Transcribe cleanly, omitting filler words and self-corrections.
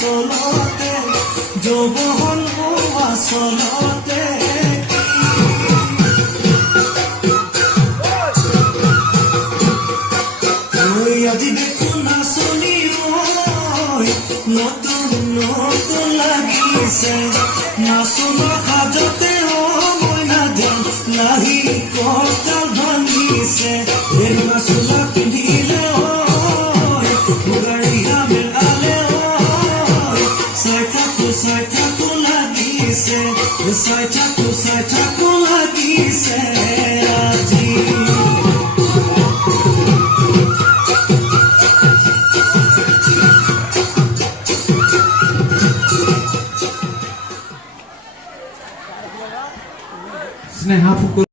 আচলতে যৌৱন আচলতে আজি দেখো নাচনি নতুন নতুন লাগিছে নাচনৰ সাজতে মইনা ধ্যান লাহি কঁকাল ভাঙিছে এৰুৱা চোলা পিন্ধিলে গাড়ীয়া বেলালে চাই থাকো লাগিছে চাই থাকো লাগিছে আজি স্নেহা